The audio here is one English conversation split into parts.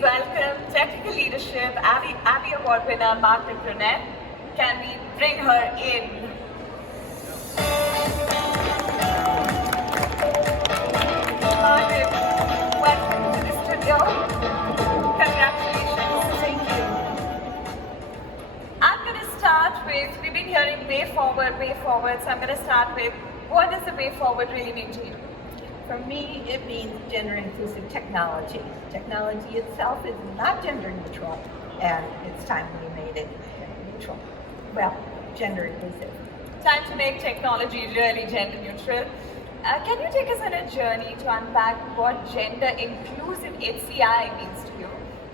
welcome Technical Leadership ABIE Award winner Margaret Burnett. Can we bring her in? Margaret, welcome to the studio. Congratulations. Thank you. I'm going to start with, we've been hearing way forward, so I'm going to start with, what does the way forward really mean to you? For me, it means gender-inclusive technology. Technology itself is not gender neutral, and it's time we made it gender neutral. Well, gender inclusive. Time to make technology really gender neutral. Can you take us on a journey to unpack what gender-inclusive HCI means to you,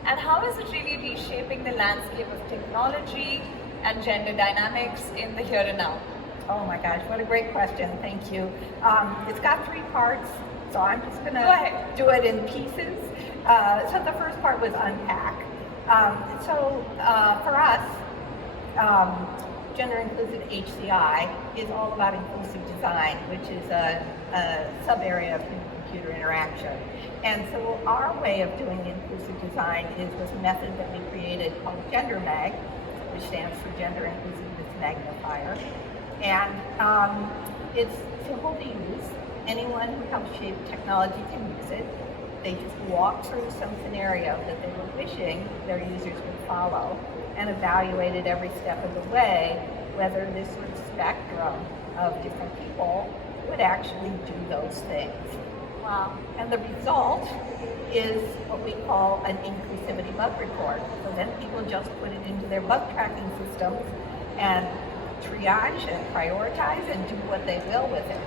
and how is it really reshaping the landscape of technology and gender dynamics in the here and now? Oh my gosh, what a great question, thank you. It's got 3 parts, so I'm just going Go to ahead. do it in pieces. So the first part was unpack. For us, gender inclusive HCI is all about inclusive design, which is a sub-area of human-computer interaction. And so our way of doing inclusive design is this method that we created called GenderMag, which stands for Gender Inclusiveness Magnifier. And it's simple to use. Anyone who helps shape technology can use it. They just walk through some scenario that they were wishing their users would follow and evaluate it every step of the way whether this sort of spectrum of different people would actually do those things. Wow. And the result is what we call an inclusivity bug report. So then people just put it into their bug tracking systems and triage and prioritize and do what they will with it.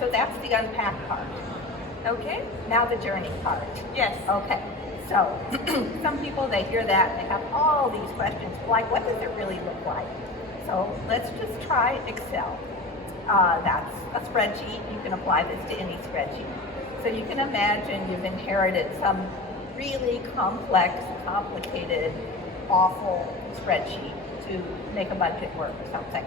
So that's the unpack part. Okay. Now the journey part. Yes. Okay. So some people, they hear that and they have all these questions, like what does it really look like? So let's just try Excel. That's a spreadsheet. You can apply this to any spreadsheet. So you can imagine you've inherited some really complex, complicated, awful spreadsheet to make a budget work or something.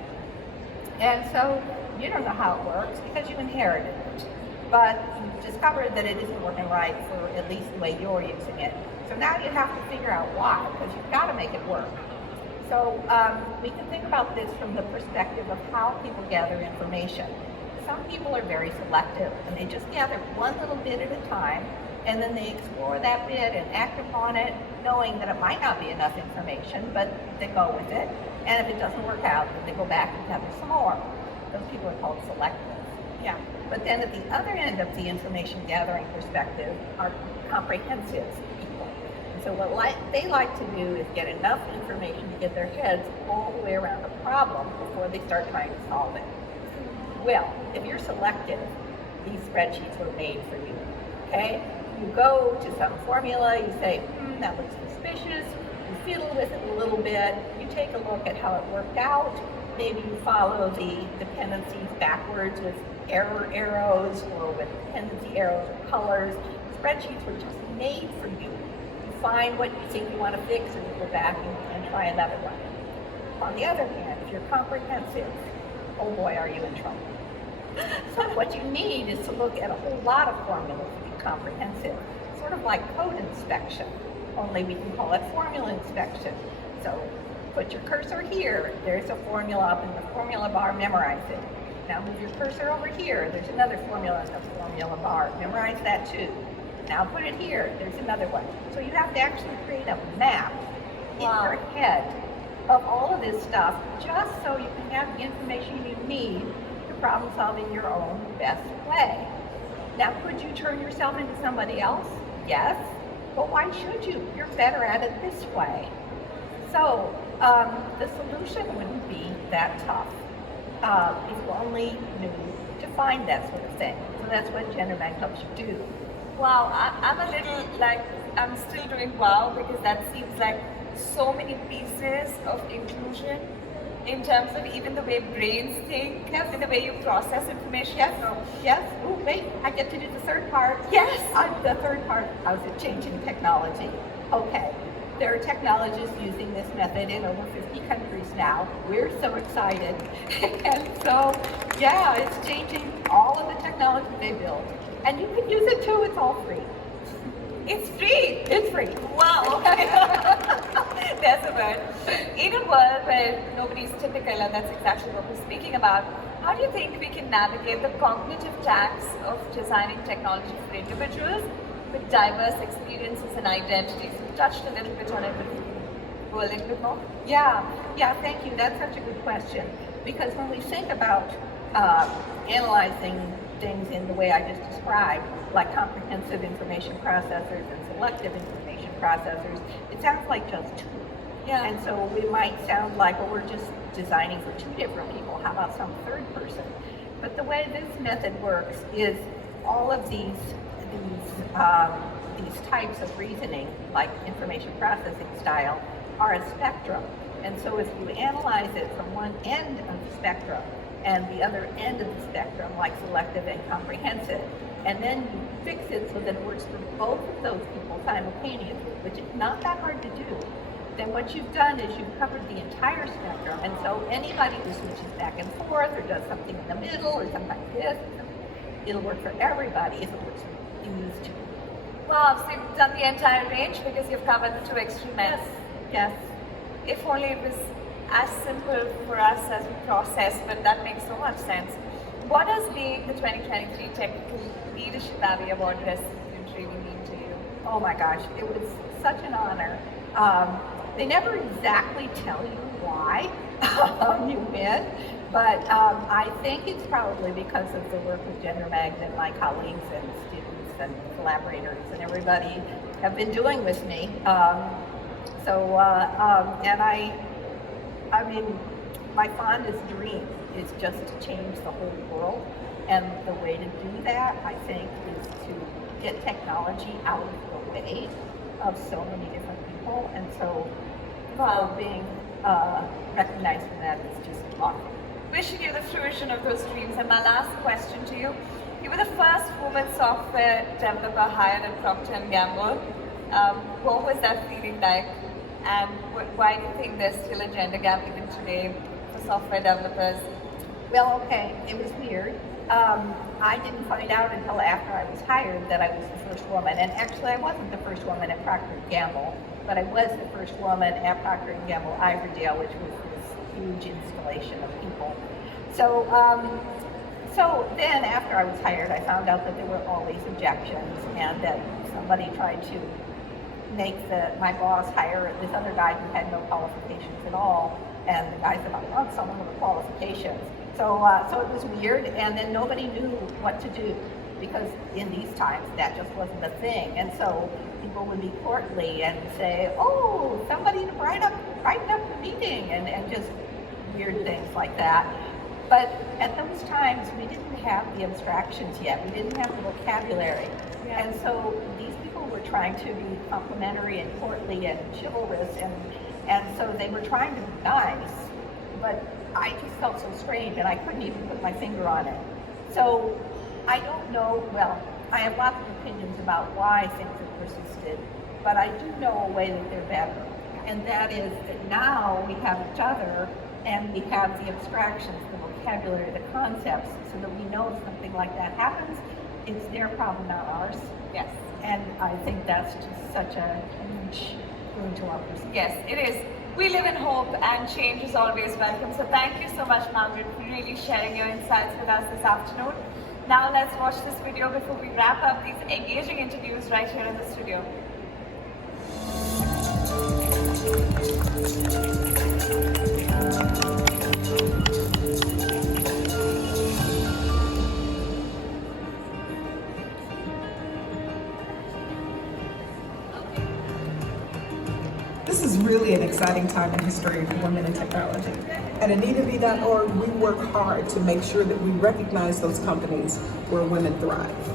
And so you don't know how it works because you inherited it. But you've discovered that it isn't working right for at least the way you're using it. So now you have to figure out why, because you've got to make it work. So we can think about this from the perspective of how people gather information. Some people are very selective and they just gather one little bit at a time, and then they explore that bit and act upon it, knowing that it might not be enough information, but they go with it. And if it doesn't work out, then they go back and gather some more. Those people are called selective. Yeah. But then at the other end of the information gathering perspective are comprehensive people. And so what they like to do is get enough information to get their heads all the way around a problem before they start trying to solve it. Well, if you're selective, these spreadsheets were made for you, okay? You go to some formula, you say, that looks suspicious, you fiddle with it a little bit, you take a look at how it worked out, maybe you follow the dependencies backwards with error arrows or with dependency arrows or colors. Spreadsheets were just made for you. You find what you think you want to fix and you go back and try another one. On the other hand, if you're comprehensive, oh boy, are you in trouble. So what you need is to look at a whole lot of formulas to be comprehensive, sort of like code inspection, only we can call it formula inspection. So put your cursor here, there's a formula up in the formula bar, memorize it. Now move your cursor over here, there's another formula in the formula bar, memorize that too. Now put it here, there's another one. So you have to actually create a map in your head of all of this stuff, just so you can have the information you need to problem solve in your own best way. Now, could you turn yourself into somebody else? Yes, but why should you? You're better at it this way. So the solution wouldn't be that tough if you only knew to find that sort of thing. So that's what GenderMag helps you do. Wow, I'm a little I'm still doing wow, because that seems like so many pieces of inclusion in terms of even the way brains think, and the way you process information. Yes, yes. Oh, wait, I get to do the third part. Yes. The third part, how's it changing technology? Okay, there are technologists using this method in over 50 countries now. We're so excited. And so, yeah, it's changing all of the technology they build. And you can use it too, it's all free. It's free. It's free. Wow. There's a word. In a world where nobody's typical, and that's exactly what we're speaking about, how do you think we can navigate the cognitive tax of designing technology for individuals with diverse experiences and identities? We touched a little bit on it, but go a little bit more. Yeah, thank you. That's such a good question. Because when we think about analyzing things in the way I just described, like comprehensive information processors and selective information processors, it sounds like just two. Yeah. And so we might sound like, well, we're just designing for two different people. How about some third person? But the way this method works is all of these types of reasoning, like information processing style, are a spectrum. And so if you analyze it from one end of the spectrum and the other end of the spectrum, like selective and comprehensive, and then you fix it so that it works for both of those people simultaneously, which is not that hard to do, then what you've done is you've covered the entire spectrum. And so anybody who switches back and forth or does something in the middle or sometimes this, it'll work for everybody if it works for these two. Wow, so you've done the entire range because you've covered the two extreme ends. Yes. If only it was as simple for us as we process, but that makes so much sense. What does being the 2023 Technical Leadership ABIE Award recipient really mean to you? Oh my gosh, it was such an honor. They never exactly tell you why you win, but I think it's probably because of the work with GenderMag that my colleagues and students and collaborators and everybody have been doing with me. And I mean, my fondest dream is just to change the whole world. And the way to do that, I think, is to get technology out of the way of so many different people. And so being recognized for that is just awesome. Wishing you the fruition of those dreams. And my last question to you. You were the first woman software developer hired at Procter & Gamble. What was that feeling like? And why do you think there's still a gender gap even today for software developers? Well, okay, it was weird. I didn't find out until after I was hired that I was the first woman. And actually, I wasn't the first woman at Procter & Gamble, but I was the first woman at Procter & Gamble Ivordale, which was this huge installation of people. So then after I was hired, I found out that there were all these objections and that somebody tried to make my boss hire this other guy who had no qualifications at all. And the guy said, I want someone with qualifications. So it was weird, and then nobody knew what to do because in these times that just wasn't a thing. And so people would be courtly and say, oh, somebody to brighten up the meeting, and just weird things like that. But at those times, we didn't have the abstractions yet. We didn't have the vocabulary. Yeah. And so these people were trying to be complimentary and courtly and chivalrous, and so they were trying to be nice, but I just felt so strange, and I couldn't even put my finger on it. So I don't know, well, I have lots of opinions about why things have persisted, but I do know a way that they're better. And that is that now we have each other, and we have the abstractions, the vocabulary, the concepts, so that we know if something like that happens, it's their problem, not ours. Yes. And I think that's just such a huge boon to our business. Yes, it is. We live in hope, and change is always welcome. So thank you so much, Margaret, for really sharing your insights with us this afternoon. Now let's watch this video before we wrap up these engaging interviews right here in the studio. This is really an exciting time in history for women in technology. At AnitaB.org, we work hard to make sure that we recognize those companies where women thrive.